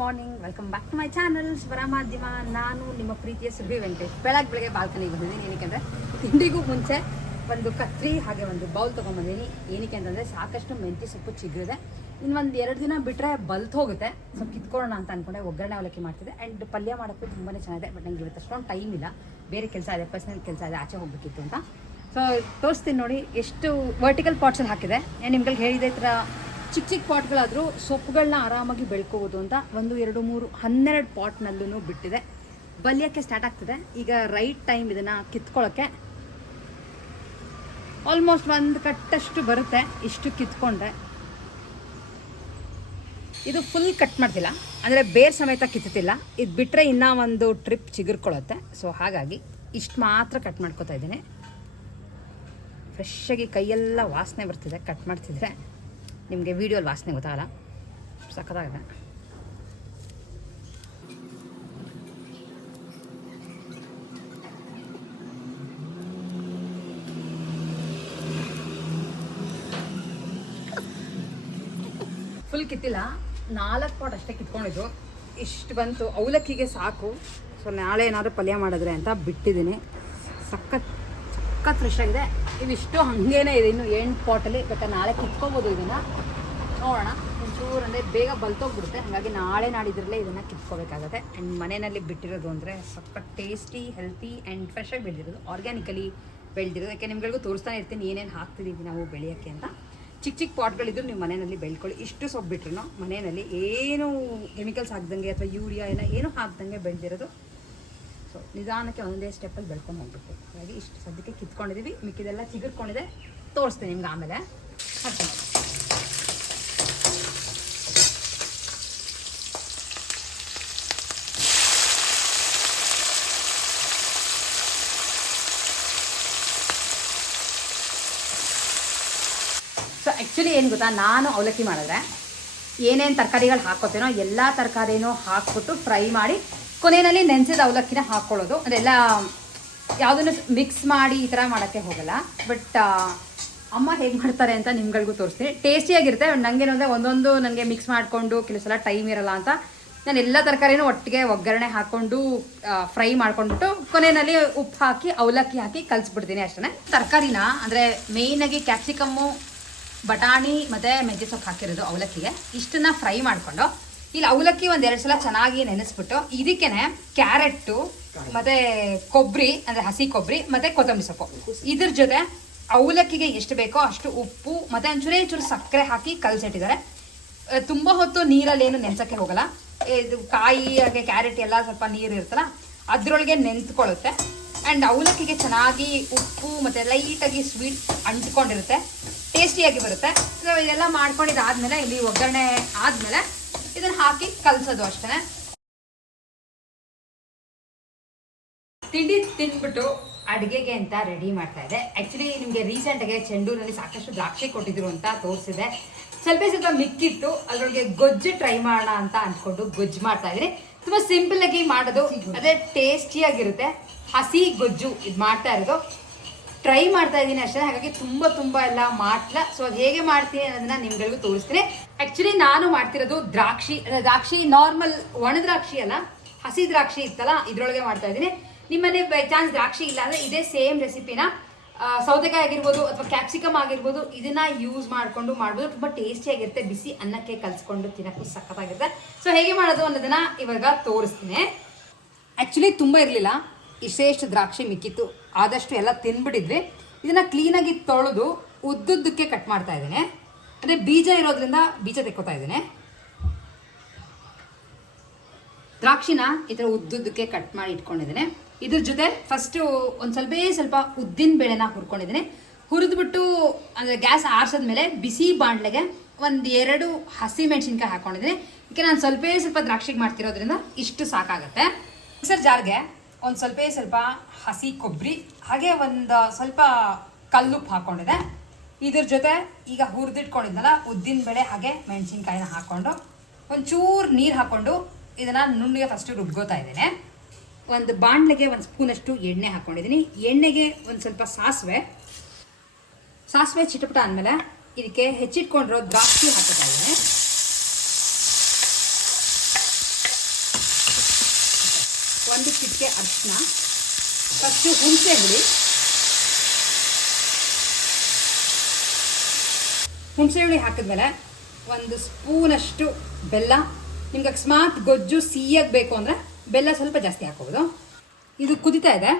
Morning welcome back to my channel Swara Madhyama ನಾನು ನಿಮ್ಮ ಪ್ರೀತಿಯ ಸುರ್ಭಿ ವೆಂಕಟೇಶ್. ಬೆಳಗ್ಗೆ ಬೆಳಗ್ಗೆ ಬಾಲ್ಕನಿಗೆ ಬಂದಿದ್ದೀನಿ. ಏನಕ್ಕೆ ತಿಂಡಿಗೂ ಮುಂಚೆ ಒಂದು ಕತ್ರಿ ಹಾಗೆ ಒಂದು ಬೌಲ್ ತೊಗೊಂಬಂದಿದ್ದೀನಿ ಏನಕ್ಕೆ ಅಂತಂದರೆ ಸಾಕಷ್ಟು ಮೆಂತ್ಯ ಸೊಪ್ಪು ಚಿಗುರಿದೆ. ಇನ್ನೊಂದು ಎರಡು ದಿನ ಬಿಟ್ಟರೆ ಬಲ್ತ್ ಹೋಗುತ್ತೆ. ಸೊ ಕಿತ್ಕೊಳ್ಳೋಣ ಅಂತ ಅನ್ಕೊಂಡೆ. ಒಗ್ಗರಣೆ ಅವಲಕ್ಕಿ ಮಾಡ್ತಿದ್ದೆ. ಆ್ಯಂಡ್ ಪಲ್ಯ ಮಾಡೋಕ್ಕೂ ತುಂಬಾ ಚೆನ್ನಾಗಿದೆ. ಬಟ್ ನಂಗೆ ಇವತ್ತು ಅಷ್ಟೊಂದು ಟೈಮ್ ಇಲ್ಲ. ಬೇರೆ ಕೆಲಸ ಇದೆ. ಪರ್ಸನಲ್ ಕೆಲಸ ಇದೆ. ಆಚೆ ಹೋಗಬೇಕಿತ್ತು ಅಂತ. ಸೊ ತೋರಿಸ್ತೀನಿ ನೋಡಿ ಎಷ್ಟು ವರ್ಟಿಕಲ್ ಪಾಟ್ಸಲ್ಲಿ ಹಾಕಿದೆ. ನಿಮ್ಗಳಿಗೆ ಹೇಳಿದೆ ಈ ಥರ ಚಿಕ್ಕ ಚಿಕ್ಕ ಪಾಟ್ಗಳಾದರೂ ಸೊಪ್ಪುಗಳನ್ನ ಆರಾಮಾಗಿ ಬೆಳ್ಕೋಬೋದು ಅಂತ ಒಂದು ಎರಡು ಮೂರು ಹನ್ನೆರಡು ಪಾಟ್ನಲ್ಲೂ ಬಿಟ್ಟಿದೆ. ಬಲಿಯೋಕ್ಕೆ ಸ್ಟಾರ್ಟ್ ಆಗ್ತಿದೆ. ಈಗ ರೈಟ್ ಟೈಮ್ ಇದನ್ನು ಕಿತ್ಕೊಳ್ಳೋಕ್ಕೆ ಆಲ್ಮೋಸ್ಟ್ ಒಂದು ಕಟ್ಟಷ್ಟು ಬರುತ್ತೆ ಇಷ್ಟು ಕಿತ್ಕೊಂಡ್ರೆ ಇದು ಫುಲ್ ಕಟ್ ಮಾಡ್ತಿಲ್ಲ. ಅಂದರೆ ಬೇರ್ ಸಮೇತ ಕಿತ್ತಿಲ್ಲ ಇದು ಬಿಟ್ಟರೆ ಇನ್ನೂ ಒಂದು ಟ್ರಿಪ್ ಚಿಗುರ್ಕೊಳ್ಳುತ್ತೆ ಸೊ ಹಾಗಾಗಿ ಇಷ್ಟು ಮಾತ್ರ ಕಟ್ ಮಾಡ್ಕೋತಾ ಇದ್ದೀನಿ. ಫ್ರೆಶ್ಶಾಗಿ ಕೈಯೆಲ್ಲ ವಾಸನೆ ಬರ್ತಿದೆ. ಕಟ್ ಮಾಡ್ತಿದ್ರೆ ನಿಮಗೆ ವೀಡಿಯೋಲಿ ವಾಸನೆ ಗೊತ್ತಾಗಲ್ಲ? ಸಖತ್ತಾಗಿದೆ. ಫುಲ್ ಕಿತ್ತಿಲ್ಲ. ನಾಲ್ಕು ಪಾಟ್ ಅಷ್ಟೇ ಕಿತ್ಕೊಂಡಿದ್ದು. ಇಷ್ಟು ಬಂತು. ಅವಲಕ್ಕಿಗೆ ಸಾಕು. ಸೊ ನಾಳೆ ಏನಾದರೂ ಪಲ್ಯ ಮಾಡಿದ್ರೆ ಅಂತ ಬಿಟ್ಟಿದ್ದೀನಿ. ಸಖತ್ ಸಖತ್ ಫ್ರೆಶ್ ಆಗಿದೆ. ಇವಿಷ್ಟು ಹಾಗೇನೆ ಇದೆ. ಇನ್ನು ಎಂಟು ಪಾಟಲ್ಲಿ ಬೇಕಾ, ನಾಳೆ ಕಿತ್ಕೋಬೋದು ಇದನ್ನು. ನೋಡೋಣ. ಒಂಚೂರು ಅಂದರೆ ಬೇಗ ಬಲ್ತೋಗ್ಬಿಡುತ್ತೆ. ಹಾಗಾಗಿ ನಾಳೆ ನಾಡಿದ್ರಲ್ಲೇ ಇದನ್ನು ಕಿತ್ಕೋಬೇಕಾಗತ್ತೆ. ಆ್ಯಂಡ್ ಮನೆಯಲ್ಲಿ ಬಿಟ್ಟಿರೋದು ಅಂದರೆ ಸ್ವಲ್ಪ ಟೇಸ್ಟಿ ಹೆಲ್ತಿ ಆ್ಯಂಡ್ ಫ್ರೆಶ್ ಆಗಿ ಬೆಳೆದಿರೋದು. ಆರ್ಗ್ಯಾನಿಕಲಿ ಬೆಳೆದಿರೋದು. ಯಾಕೆ, ನಿಮ್ಗಳಿಗೂ ತೋರಿಸ್ತಾ ಇರ್ತೀನಿ. ಏನೇನು ಹಾಕ್ತಿದ್ದೀವಿ ನಾವು ಬೆಳೆಯೋಕ್ಕೆ ಅಂತ. ಚಿಕ್ಕ ಚಿಕ್ಕ ಪಾಟ್ಗಳಿದ್ರು ನೀವು ಮನೆಯಲ್ಲಿ ಬೆಳ್ಕೊಳ್ಳಿ. ಇಷ್ಟು ಸೊಪ್ಪು ಬಿಟ್ರು, ಮನೆಯಲ್ಲಿ ಏನು ಕೆಮಿಕಲ್ಸ್ ಹಾಕ್ದಂಗೆ ಅಥವಾ ಯೂರಿಯಾ ಎಲ್ಲ ಏನೂ ಹಾಕ್ದಂಗೆ ಬೆಳೆದಿರೋದು ಸೊ ನಿಧಾನಕ್ಕೆ ಒಂದೇ ಸ್ಟೆಪ್ಪಲ್ಲಿ ಬೆಳ್ಕೊಂಡು ಹೋಗ್ಬೇಕು ಹಾಗಾಗಿ ಇಷ್ಟು ಸದ್ಯಕ್ಕೆ ಕಿತ್ಕೊಂಡಿದ್ದೀವಿ ಮಿಕ್ಕಿದೆಲ್ಲ ಚಿಗುರ್ಕೊಂಡಿದೆ. ತೋರಿಸ್ತೀನಿ ನಿಮ್ಗೆ ಆಮೇಲೆ. ಹಾಕ್ತೀನಿ. ಸೊ ಆ್ಯಕ್ಚುಲಿ ಏನು ಗೊತ್ತಾ? ನಾನು ಅವಲಕ್ಕಿ ಮಾಡಿದ್ರೆ ಏನೇನು ತರಕಾರಿಗಳು ಹಾಕೋತೀನೋ ಎಲ್ಲ ತರಕಾರಿನೂ ಹಾಕ್ಬಿಟ್ಟು ಫ್ರೈ ಮಾಡಿ ಕೊನೆಯಲ್ಲಿ ನೆನೆಸಿದ ಅವಲಕ್ಕಿನ ಹಾಕ್ಕೊಳ್ಳೋದು ಅದೆಲ್ಲ ಯಾವುದನ್ನು ಮಿಕ್ಸ್ ಮಾಡಿ ಈ ಥರ ಮಾಡೋಕ್ಕೆ ಹೋಗಲ್ಲ. ಬಟ್ ಅಮ್ಮ ಹೇಗೆ ಮಾಡ್ತಾರೆ ಅಂತ ನಿಮ್ಗಳಿಗೂ ತೋರಿಸ್ತೀನಿ. ಟೇಸ್ಟಿಯಾಗಿರುತ್ತೆ ನನಗೇನು ಅಂದರೆ ಒಂದೊಂದು ನನಗೆ ಮಿಕ್ಸ್ ಮಾಡಿಕೊಂಡು ಕೆಲವು ಸಲ ಟೈಮ್ ಇರಲ್ಲ ಅಂತ ನಾನು ಎಲ್ಲ ತರಕಾರಿನೂ ಒಟ್ಟಿಗೆ ಒಗ್ಗರಣೆ ಹಾಕ್ಕೊಂಡು ಫ್ರೈ ಮಾಡ್ಕೊಂಡ್ಬಿಟ್ಟು ಕೊನೆಯಲ್ಲಿ ಉಪ್ಪು ಹಾಕಿ, ಅವಲಕ್ಕಿ ಹಾಕಿ ಕಲಿಸ್ಬಿಡ್ತೀನಿ ಅಷ್ಟೇ ತರಕಾರಿನ ಅಂದರೆ ಮೇಯ್ನಾಗಿ ಕ್ಯಾಪ್ಸಿಕಮ್ಮು ಬಟಾಣಿ ಮತ್ತು ಮೆಂತ್ಯ ಸೊಪ್ಪು ಹಾಕಿರೋದು ಅವಲಕ್ಕಿಗೆ. ಇಷ್ಟನ್ನ ಫ್ರೈ ಮಾಡಿಕೊಂಡು ಇಲ್ಲಿ ಅವಲಕ್ಕಿ ಒಂದ್ ಎರಡು ಸಲ ಚೆನ್ನಾಗಿ ನೆನೆಸ್ಬಿಟ್ಟು ಇದಕ್ಕೇನೆ ಕ್ಯಾರೆಟ್ಟು ಮತ್ತೆ ಕೊಬ್ಬರಿ ಅಂದ್ರೆ ಹಸಿ ಕೊಬ್ಬರಿ ಮತ್ತೆ ಕೊತ್ತಂಬರಿ ಸೊಪ್ಪು. ಇದ್ರ ಜೊತೆ ಅವಲಕ್ಕಿಗೆ ಎಷ್ಟು ಬೇಕೋ ಅಷ್ಟು ಉಪ್ಪು ಮತ್ತೆ ಒಂಚೂರೇ ಚೂರು ಸಕ್ಕರೆ ಹಾಕಿ ಕಲ್ಸಿಟ್ಟಿದ್ದಾರೆ. ತುಂಬಾ ಹೊತ್ತು ನೀರಲ್ಲಿ ಏನು ನೆನ್ಸಕ್ಕೆ ಹೋಗಲ್ಲ. ಇದು ಕಾಯಿ ಹಾಗೆ ಕ್ಯಾರೆಟ್ ಎಲ್ಲ ಸ್ವಲ್ಪ ನೀರು ಇರುತ್ತಲ್ಲ ಅದ್ರೊಳಗೆ ನೆಂತ್ಕೊಳ್ಳುತ್ತೆ ಆ್ಯಂಡ್ ಅವಲಕ್ಕಿಗೆ ಚೆನ್ನಾಗಿ ಉಪ್ಪು ಮತ್ತು ಲೈಟಾಗಿ ಸ್ವೀಟ್ ಅಂಟ್ಕೊಂಡಿರುತ್ತೆ. ಟೇಸ್ಟಿಯಾಗಿ ಬರುತ್ತೆ. ಸೊ ಇದೆಲ್ಲ ಮಾಡ್ಕೊಂಡಿದ್ದಾದ್ಮೇಲೆ ಇಲ್ಲಿ ಒಗ್ಗರಣೆ ಆದಮೇಲೆ ಇದನ್ನು ಹಾಕಿ ಕಲ್ಸೋದು ಅಷ್ಟೇ ತಿಂಡಿ ತಿಂದ್ಬಿಟ್ಟು ಅಡುಗೆಗೆ ಅಂತ ರೆಡಿ ಮಾಡ್ತಾ ಇದೆ. ಆ್ಯಕ್ಚುಲಿ ನಿಮಗೆ ರೀಸೆಂಟಾಗಿ ಚೆಂಡೂರಲ್ಲಿ ಸಾಕಷ್ಟು ದ್ರಾಕ್ಷಿ ಕೊಟ್ಟಿದ್ರು ಅಂತ ತೋರಿಸಿದೆ. ಸ್ವಲ್ಪ ಸ್ವಲ್ಪ ಮಿಕ್ಕಿತ್ತು ಅದ್ರೊಳಗೆ ಗೊಜ್ಜು ಟ್ರೈ ಮಾಡೋಣ ಅಂತ ಅಂದ್ಕೊಂಡು ಗೊಜ್ಜು ಮಾಡ್ತಾ ಇದ್ರಿ ತುಂಬ ಸಿಂಪಲ್ ಆಗಿ ಮಾಡೋದು ಅದೇ ಟೇಸ್ಟಿಯಾಗಿರುತ್ತೆ ಹಸಿ ಗೊಜ್ಜು ಇದು ಮಾಡ್ತಾ ಇರೋದು. ಟ್ರೈ ಮಾಡ್ತಾ ಇದ್ದೀನಿ ಅಷ್ಟೇ. ಹಾಗಾಗಿ ತುಂಬ ತುಂಬ ಎಲ್ಲ ಮಾಡ್ಲ. ಸೊ ಅದು ಹೇಗೆ ಮಾಡ್ತೀನಿ ಅನ್ನೋದನ್ನ ನಿಮ್ಗಳಿಗೂ ತೋರಿಸ್ತೀನಿ. ಆ್ಯಕ್ಚುಲಿ ನಾನು ಮಾಡ್ತಿರೋದು ದ್ರಾಕ್ಷಿ ದ್ರಾಕ್ಷಿ ನಾರ್ಮಲ್ ಒಣ ದ್ರಾಕ್ಷಿ ಅಲ್ಲ, ಹಸಿ ದ್ರಾಕ್ಷಿ ಇತ್ತಲ್ಲ, ಇದ್ರೊಳಗೆ ಮಾಡ್ತಾ ಇದ್ದೀನಿ. ನಿಮ್ಮನೆ ಬೈ ಚಾನ್ಸ್ ದ್ರಾಕ್ಷಿ ಇಲ್ಲ ಅಂದರೆ ಇದೇ ಸೇಮ್ ರೆಸಿಪಿನ ಸೌತೆಕಾಯಿ ಆಗಿರ್ಬೋದು ಅಥವಾ ಕ್ಯಾಪ್ಸಿಕಮ್ ಆಗಿರ್ಬೋದು ಇದನ್ನ ಯೂಸ್ ಮಾಡಿಕೊಂಡು ಮಾಡ್ಬೋದು. ತುಂಬ ಟೇಸ್ಟಿಯಾಗಿರುತ್ತೆ ಬಿಸಿ ಅನ್ನಕ್ಕೆ ಕಲ್ಸ್ಕೊಂಡು ತಿನ್ನಕ್ಕೂ ಸಖತ್ತಾಗಿರುತ್ತೆ. ಸೊ ಹೇಗೆ ಮಾಡೋದು ಅನ್ನೋದನ್ನ ಇವಾಗ ತೋರಿಸ್ತೀನಿ. ಆ್ಯಕ್ಚುಲಿ ತುಂಬ ಇರಲಿಲ್ಲ. ಇಷ್ಟೇಷ್ಟು ದ್ರಾಕ್ಷಿ ಮಿಕ್ಕಿತ್ತು. ಆದಷ್ಟು ಎಲ್ಲ ತಿನ್ಬಿಟ್ಟಿದ್ವಿ ಇದನ್ನ ಕ್ಲೀನಾಗಿ ತೊಳೆದು ಉದ್ದುದ್ದಕ್ಕೆ ಕಟ್ ಮಾಡ್ತಾ ಇದ್ದೇನೆ. ಅದೇ ಬೀಜ ಇರೋದ್ರಿಂದ ಬೀಜ ತೆಕ್ಕೋತಾ ಇದ್ದೇನೆ. ದ್ರಾಕ್ಷಿನ ಈ ಥರ ಉದ್ದುದ್ದಕ್ಕೆ ಕಟ್ ಮಾಡಿ ಇಟ್ಕೊಂಡಿದ್ದೇನೆ. ಇದ್ರ ಜೊತೆ ಫಸ್ಟು ಒಂದು ಸ್ವಲ್ಪ ಸ್ವಲ್ಪ ಉದ್ದಿನ ಬೇಳೆನ ಹುರ್ಕೊಂಡಿದ್ದೀನಿ. ಹುರಿದ್ಬಿಟ್ಟು ಅಂದರೆ ಗ್ಯಾಸ್ ಆರಿಸಿದ್ಮೇಲೆ ಬಿಸಿ ಬಾಣಲೆಗೆ ಒಂದು ಎರಡು ಹಸಿ ಮೆಣಸಿನ್ಕಾಯಿ ಹಾಕೊಂಡಿದ್ದೀನಿ. ಇದಕ್ಕೆ ನಾನು ಸ್ವಲ್ಪ ಸ್ವಲ್ಪ ದ್ರಾಕ್ಷಿಗೆ ಮಾಡ್ತಿರೋದ್ರಿಂದ ಇಷ್ಟು ಸಾಕಾಗತ್ತೆ. ಸರ್ ಜಾರ್ಗೆ ಒಂದು ಸ್ವಲ್ಪ ಸ್ವಲ್ಪ ಹಸಿ ಕೊಬ್ಬರಿ, ಹಾಗೆ ಒಂದು ಸ್ವಲ್ಪ ಕಲ್ಲುಪ್ಪು ಹಾಕ್ಕೊಂಡಿದೆ ಇದ್ರ ಜೊತೆ ಈಗ ಹುರಿದಿಟ್ಕೊಂಡಿದ್ನಲ್ಲ, ಉದ್ದಿನ ಬೆಳೆ ಹಾಗೆ ಮೆಣಸಿನ್ಕಾಯಿನ ಹಾಕ್ಕೊಂಡು ಒಂಚೂರು ನೀರು ಹಾಕ್ಕೊಂಡು ಇದನ್ನು ನುಣ್ಣಗೆ ಫಸ್ಟು ರುಬ್ಕೋತಾ ಇದ್ದೇನೆ. ಒಂದು ಬಾಣಲೆಗೆ ಒಂದು ಸ್ಪೂನಷ್ಟು ಎಣ್ಣೆ ಹಾಕ್ಕೊಂಡಿದ್ದೀನಿ ಎಣ್ಣೆಗೆ ಒಂದು ಸ್ವಲ್ಪ ಸಾಸಿವೆ. ಸಾಸಿವೆ ಚಿಟಪಟ ಅಂದಮೇಲೆ ಇದಕ್ಕೆ ಹೆಚ್ಚಿಟ್ಕೊಂಡಿರೋ ದ್ರಾಕ್ಷಿ ಹಾಕೋತಾ ಇದ್ದೀನಿ. ಒಂದು ಚಿಟಿಕೆ ಅರಿಶಿನ ಫಸ್ಟು ಹುಣಸೆ ಹುಳಿ. ಹುಣಸೆ ಹುಳಿ ಹಾಕಿದ್ಮೇಲೆ ಒಂದು ಸ್ಪೂನಷ್ಟು ಬೆಲ್ಲ. ನಿಮ್ಗೆ ಅಕಸ್ಮಾತ್ ಗೊಜ್ಜು ಸಿಹಿಯಾಗಿ ಬೇಕು ಅಂದರೆ ಬೆಲ್ಲ ಸ್ವಲ್ಪ ಜಾಸ್ತಿ ಹಾಕೋಬೋದು ಇದು ಕುದಿತಾ ಇದೆ.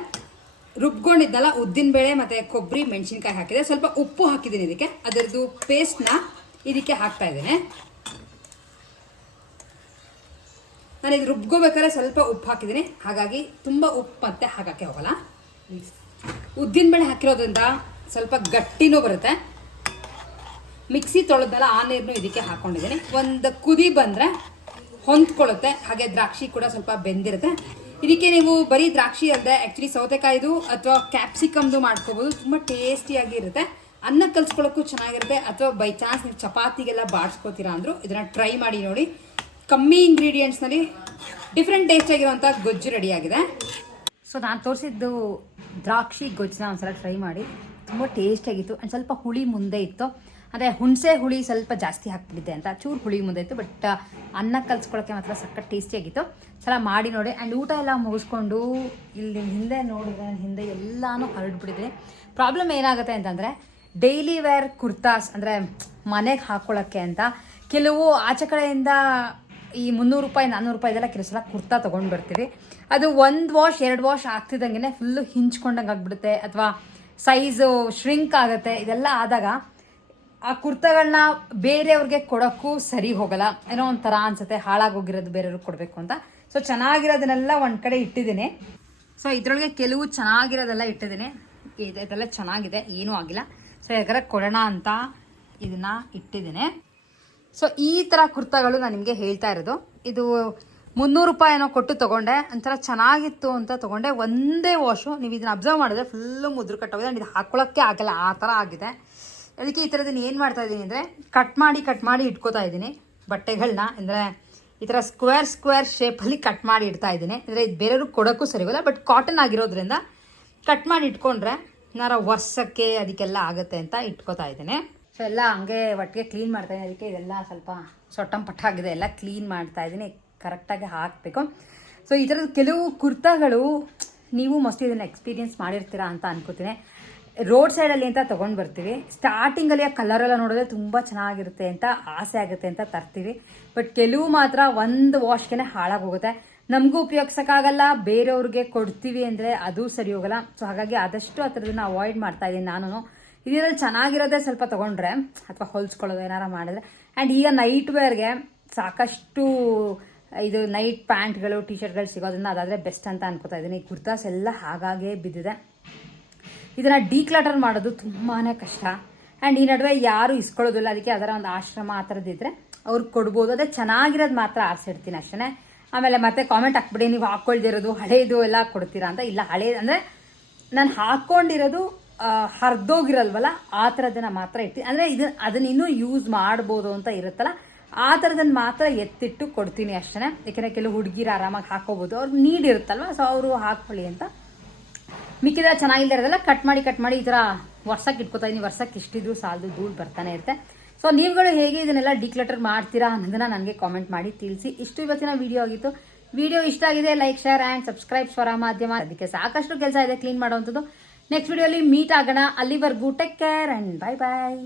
ರುಬ್ಕೊಂಡಿದ್ನಲ್ಲ ಉದ್ದಿನಬೇಳೆ ಮತ್ತು ಕೊಬ್ಬರಿ ಮೆಣಸಿನ್ಕಾಯಿ ಹಾಕಿದೆ. ಸ್ವಲ್ಪ ಉಪ್ಪು ಹಾಕಿದ್ದೀನಿ ಇದಕ್ಕೆ. ಅದರದ್ದು ಪೇಸ್ಟ್ನ ಇದಕ್ಕೆ ಹಾಕ್ತಾ ಇದ್ದೇನೆ. ನಾನು ಇದು ರುಬ್ಕೋಬೇಕಾದ್ರೆ ಸ್ವಲ್ಪ ಉಪ್ಪು ಹಾಕಿದ್ದೀನಿ. ಹಾಗಾಗಿ ತುಂಬ ಉಪ್ಪು ಮತ್ತೆ ಹಾಕೋಕ್ಕೆ ಹೋಗಲ್ಲ. ಉದ್ದಿನಬೇಳೆ ಹಾಕಿರೋದ್ರಿಂದ ಸ್ವಲ್ಪ ಗಟ್ಟಿನೂ ಬರುತ್ತೆ. ಮಿಕ್ಸಿ ತೊಳೆದಲ್ಲ ಆ ನೀರನ್ನು ಇದಕ್ಕೆ ಹಾಕ್ಕೊಂಡಿದ್ದೀನಿ ಒಂದು ಕುದಿ ಬಂದರೆ ಹೊಂದ್ಕೊಳ್ಳುತ್ತೆ. ಹಾಗೆ ದ್ರಾಕ್ಷಿ ಕೂಡ ಸ್ವಲ್ಪ ಬೆಂದಿರುತ್ತೆ. ಇದಕ್ಕೆ ನೀವು ಬರೀ ದ್ರಾಕ್ಷಿ ಅಲ್ಲದೆ ಆ್ಯಕ್ಚುಲಿ ಸೌತೆಕಾಯಿದು ಅಥವಾ ಕ್ಯಾಪ್ಸಿಕಮ್ದು ಮಾಡ್ಕೋಬೋದು. ತುಂಬ ಟೇಸ್ಟಿಯಾಗಿ ಇರುತ್ತೆ. ಅನ್ನ ಕಲ್ಸ್ಕೊಳ್ಳೋಕ್ಕೂ ಚೆನ್ನಾಗಿರುತ್ತೆ. ಅಥವಾ ಬೈ ಚಾನ್ಸ್ ನೀವು ಚಪಾತಿಗೆಲ್ಲ ಬಾಡಿಸ್ಕೋತೀರಾ ಅಂದರೂ ಇದನ್ನು ಟ್ರೈ ಮಾಡಿ ನೋಡಿ. ಕಮ್ಮಿ ಇಂಗ್ರೀಡಿಯೆಂಟ್ಸ್ನಲ್ಲಿ ಡಿಫ್ರೆಂಟ್ ಟೇಸ್ಟ್ ಆಗಿರುವಂಥ ಗೊಜ್ಜು ರೆಡಿಯಾಗಿದೆ ಸೊ ನಾನು ತೋರಿಸಿದ್ದು ದ್ರಾಕ್ಷಿ ಗೊಜ್ಜನ್ನ ಒಂದ್ಸಲ ಟ್ರೈ ಮಾಡಿ. ತುಂಬ ಟೇಸ್ಟಿಯಾಗಿತ್ತು ಆ್ಯಂಡ್ ಸ್ವಲ್ಪ ಹುಳಿ ಮುಂದೆ ಇತ್ತು. ಅಂದರೆ ಹುಣಸೆ ಹುಳಿ ಸ್ವಲ್ಪ ಜಾಸ್ತಿ ಹಾಕ್ಬಿಟ್ಟಿದ್ದೆ ಅಂತ. ಚೂರು ಹುಳಿ ಮುಂದೆ ಇತ್ತು ಬಟ್ ಅನ್ನ ಕಲ್ಸ್ಕೊಳ್ಳೋಕ್ಕೆ ಮಾತ್ರ ಸಖತ್ ಟೇಸ್ಟಿಯಾಗಿತ್ತು ಸಲ ಮಾಡಿ ನೋಡಿ. ಆ್ಯಂಡ್ ಊಟ ಎಲ್ಲ ಮುಗಿಸ್ಕೊಂಡು ಇಲ್ಲಿ ಹಿಂದೆ ನೋಡಿದ್ರೆ, ಹಿಂದೆ ಎಲ್ಲಾನು ಹರಡ್ಬಿಟ್ಟಿದ್ದೀನಿ. ಪ್ರಾಬ್ಲಮ್ ಏನಾಗುತ್ತೆ ಅಂತಂದರೆ ಡೈಲಿ ವೇರ್ ಕುರ್ತಾಸ್ ಅಂದರೆ ಮನೆಗೆ ಹಾಕ್ಕೊಳ್ಳೋಕ್ಕೆ ಅಂತ, ಕೆಲವು ಆಚೆ ಕಡೆಯಿಂದ ಈ ಮುನ್ನೂರು ರೂಪಾಯಿ, ನಾನ್ನೂರು ರೂಪಾಯಿದೆಲ್ಲ ಕೆಲವು ಸಲ ಕುರ್ತಾ ತೊಗೊಂಡು ಬರ್ತೀವಿ ಅದು ಒಂದು ವಾಶ್ ಎರಡು ವಾಶ್ ಆಗ್ತಿದ್ದಂಗೆ ಫುಲ್ಲು ಹಿಂಚ್ಕೊಂಡಂಗೆ ಆಗ್ಬಿಡುತ್ತೆ. ಅಥವಾ ಸೈಜು ಶ್ರಿಂಕ್ ಆಗುತ್ತೆ. ಇದೆಲ್ಲ ಆದಾಗ ಆ ಕುರ್ತಾಗಳನ್ನ ಬೇರೆಯವ್ರಿಗೆ ಕೊಡೋಕ್ಕೂ ಸರಿ ಹೋಗಲ್ಲ. ಏನೋ ಒಂಥರ ಅನ್ಸುತ್ತೆ. ಹಾಳಾಗೋಗಿರೋದು ಬೇರೆಯವ್ರಿಗೆ ಕೊಡಬೇಕು ಅಂತ. ಸೊ ಚೆನ್ನಾಗಿರೋದನ್ನೆಲ್ಲ ಒಂದು ಕಡೆ ಇಟ್ಟಿದ್ದೀನಿ. ಸೊ ಇದರೊಳಗೆ ಕೆಲವು ಚೆನ್ನಾಗಿರೋದೆಲ್ಲ ಇಟ್ಟಿದ್ದೀನಿ. ಇದು ಇದೆಲ್ಲ ಚೆನ್ನಾಗಿದೆ. ಏನೂ ಆಗಿಲ್ಲ. ಸೊ ಯಾಕಂದ್ರೆ ಕೊಡೋಣ ಅಂತ ಇದನ್ನ ಇಟ್ಟಿದ್ದೀನಿ. ಸೊ ಈ ಥರ ಕುರ್ತಾಗಳು ನಾನು ನಿಮಗೆ ಹೇಳ್ತಾ ಇರೋದು. ಇದು ಮುನ್ನೂರು ರೂಪಾಯಿ ಏನೋ ಕೊಟ್ಟು ತೊಗೊಂಡೆ. ಒಂಥರ ಚೆನ್ನಾಗಿತ್ತು ಅಂತ ತೊಗೊಂಡೆ. ಒಂದೇ ವಾಶು. ನೀವು ಇದನ್ನ ಅಬ್ಸರ್ವ್ ಮಾಡಿದ್ರೆ ಫುಲ್ಲು ಮುದ್ರು ಕಟ್ಟೋಗಿದೆ ಆ್ಯಂಡ್ ಇದು ಹಾಕ್ಕೊಳ್ಳೋಕ್ಕೆ ಆಗಲ್ಲ. ಆ ಥರ ಆಗಿದೆ. ಅದಕ್ಕೆ ಈ ಥರದನ್ನ ಏನು ಮಾಡ್ತಾ ಇದ್ದೀನಿ ಅಂದರೆ ಕಟ್ ಮಾಡಿ ಕಟ್ ಮಾಡಿ ಇಟ್ಕೋತಾ ಇದ್ದೀನಿ. ಬಟ್ಟೆಗಳನ್ನ ಅಂದರೆ ಈ ಥರ ಸ್ಕ್ವೇರ್ ಸ್ಕ್ವೇರ್ ಶೇಪಲ್ಲಿ ಕಟ್ ಮಾಡಿ ಇಡ್ತಾ ಇದ್ದೀನಿ. ಅಂದರೆ ಇದು ಬೇರೆಯವ್ರಿಗೆ ಕೊಡೋಕ್ಕೂ ಸರಿವಲ್ಲ ಬಟ್ ಕಾಟನ್ ಆಗಿರೋದ್ರಿಂದ ಕಟ್ ಮಾಡಿ ಇಟ್ಕೊಂಡ್ರೆ ನಾರ ವರ್ಷಕ್ಕೆ ಅದಕ್ಕೆಲ್ಲ ಆಗುತ್ತೆ ಅಂತ ಇಟ್ಕೋತಾ ಇದ್ದೀನಿ. ಸೊ ಎಲ್ಲ ಹಂಗೆ ಒಟ್ಟಿಗೆ ಕ್ಲೀನ್ ಮಾಡ್ತಾ ಇದ್ದೀನಿ. ಅದಕ್ಕೆ ಇದೆಲ್ಲ ಸ್ವಲ್ಪ ಸೊಟ್ಟಂ ಪಟ್ಟ ಆಗಿದೆ. ಎಲ್ಲ ಕ್ಲೀನ್ ಮಾಡ್ತಾ ಇದ್ದೀನಿ. ಕರೆಕ್ಟಾಗಿ ಹಾಕಬೇಕು. ಸೊ ಈ ಥರದ ಕೆಲವು ಕುರ್ತಾಗಳು ನೀವು ಮಸ್ತ್ ಇದನ್ನು ಎಕ್ಸ್ಪೀರಿಯನ್ಸ್ ಮಾಡಿರ್ತೀರಾ ಅಂತ ಅನ್ಕೋತೀನಿ. ರೋಡ್ ಸೈಡಲ್ಲಿ ಅಂತ ತೊಗೊಂಡು ಬರ್ತೀವಿ. ಸ್ಟಾರ್ಟಿಂಗಲ್ಲಿ ಆ ಕಲರೆಲ್ಲ ನೋಡಿದ್ರೆ ತುಂಬ ಚೆನ್ನಾಗಿರುತ್ತೆ ಅಂತ ಆಸೆ ಆಗುತ್ತೆ ಅಂತ ತರ್ತೀವಿ. ಬಟ್ ಕೆಲವು ಮಾತ್ರ ಒಂದು ವಾಶ್ಗೆ ಹಾಳಾಗೋಗುತ್ತೆ ನಮಗೂ ಉಪಯೋಗಿಸೋಕ್ಕಾಗಲ್ಲ. ಬೇರೆಯವ್ರಿಗೆ ಕೊಡ್ತೀವಿ ಅಂದರೆ ಅದು ಸರಿ ಹೋಗಲ್ಲ. ಸೊ ಹಾಗಾಗಿ ಆದಷ್ಟು ಆ ಅವಾಯ್ಡ್ ಮಾಡ್ತಾ ಇದ್ದೀನಿ ನಾನು ಇದರಲ್ಲಿ ಚೆನ್ನಾಗಿರೋದೇ ಸ್ವಲ್ಪ ತೊಗೊಂಡ್ರೆ ಅಥವಾ ಹೊಲ್ಸ್ಕೊಳ್ಳೋದು ಏನಾರ ಮಾಡಿದ್ರೆ. ಆ್ಯಂಡ್ ಈಗ ನೈಟ್ ವೇರ್ಗೆ ಸಾಕಷ್ಟು ಇದು ನೈಟ್ ಪ್ಯಾಂಟ್ಗಳು ಟಿ ಶರ್ಟ್ಗಳು ಸಿಗೋದ್ರಿಂದ ಅದಾದರೆ ಬೆಸ್ಟ್ ಅಂತ ಅನ್ಕೋತಾ ಇದ್ದೀನಿ ಈ ಕುರ್ತಾಸ್ ಎಲ್ಲ ಹಾಗಾಗೇ ಬಿದ್ದಿದೆ. ಇದನ್ನು ಡೀಕ್ಲಟರ್ ಮಾಡೋದು ತುಂಬಾ ಕಷ್ಟ. ಆ್ಯಂಡ್ ಈ ನಡುವೆ ಯಾರು ಇಸ್ಕೊಳ್ಳೋದಿಲ್ಲ, ಅದಕ್ಕೆ ಅದರ ಒಂದು ಆಶ್ರಮ ಆ ಥರದ್ದಿದ್ರೆ ಅವ್ರಿಗೆ ಕೊಡ್ಬೋದು. ಅದೇ ಚೆನ್ನಾಗಿರೋದು ಮಾತ್ರ ಆರಿಸಿಡ್ತೀನಿ ಅಷ್ಟೇ ಆಮೇಲೆ ಮತ್ತೆ ಕಾಮೆಂಟ್ ಹಾಕ್ಬಿಡಿ, ನೀವು ಹಾಕ್ಕೊಳ್ದಿರೋದು ಹಳೇದು ಎಲ್ಲ ಕೊಡ್ತೀರಾ ಅಂತ. ಇಲ್ಲ, ಹಳೇದು ಅಂದರೆ ನಾನು ಹಾಕ್ಕೊಂಡಿರೋದು ಹರಿದೋಗಿರಲ್ವಲ್ಲ? ಆ ಥರದನ್ನ ಮಾತ್ರ ಇಟ್ಟು ಅಂದರೆ ಇದು ಅದನ್ನ ಇನ್ನೂ ಯೂಸ್ ಮಾಡ್ಬೋದು ಅಂತ ಇರುತ್ತಲ್ಲ? ಆ ಥರದನ್ನ ಮಾತ್ರ ಎತ್ತಿಟ್ಟು ಕೊಡ್ತೀನಿ ಅಷ್ಟೇ ಯಾಕೆಂದರೆ ಕೆಲವು ಹುಡುಗಿರು ಆರಾಮಾಗಿ ಹಾಕೋಬೋದು. ಅವ್ರು ನೀಡ್ ಇರುತ್ತಲ್ವ? ಸೊ ಅವರು ಹಾಕೊಳ್ಳಿ ಅಂತ. ಮಿಕ್ಕಿದ್ರೆ ಚೆನ್ನಾಗಿಲ್ಲದೆ ಇರೋದಲ್ಲ ಕಟ್ ಮಾಡಿ ಕಟ್ ಮಾಡಿ ಈ ಥರ ವರ್ಷಕ್ಕೆ ಇಟ್ಕೋತಾ ಇದ್ದೀನಿ ವರ್ಷಕ್ಕೆ ಇಷ್ಟಿದ್ರು ಸಾಲದು ಧೂಳು ಬರ್ತಾನೆ ಇರುತ್ತೆ. ಸೊ ನೀವುಗಳು ಹೇಗೆ ಇದನ್ನೆಲ್ಲ ಡಿಕ್ಲಟರ್ ಮಾಡ್ತೀರಾ ಅನ್ನೋದನ್ನ ನನಗೆ ಕಾಮೆಂಟ್ ಮಾಡಿ ತಿಳಿಸಿ. ಇಷ್ಟು ಇವತ್ತಿನ ವಿಡಿಯೋ ಆಗಿತ್ತು. ವಿಡಿಯೋ ಇಷ್ಟ ಆಗಿದೆ ಲೈಕ್ ಶೇರ್ ಆ್ಯಂಡ್ ಸಬ್ಸ್ಕ್ರೈಬ್ ಸ್ವರ ಮಾಧ್ಯಮ. ಅದಕ್ಕೆ ಸಾಕಷ್ಟು ಕೆಲಸ ಇದೆ ಕ್ಲೀನ್ ಮಾಡುವಂಥದ್ದು. ನೆಕ್ಸ್ಟ್ ವಿಡಿಯೋಲಿ ಮೀಟ್ ಆಗೋಣ. ಅಲ್ಲಿವರೆಗೂ take care and bye bye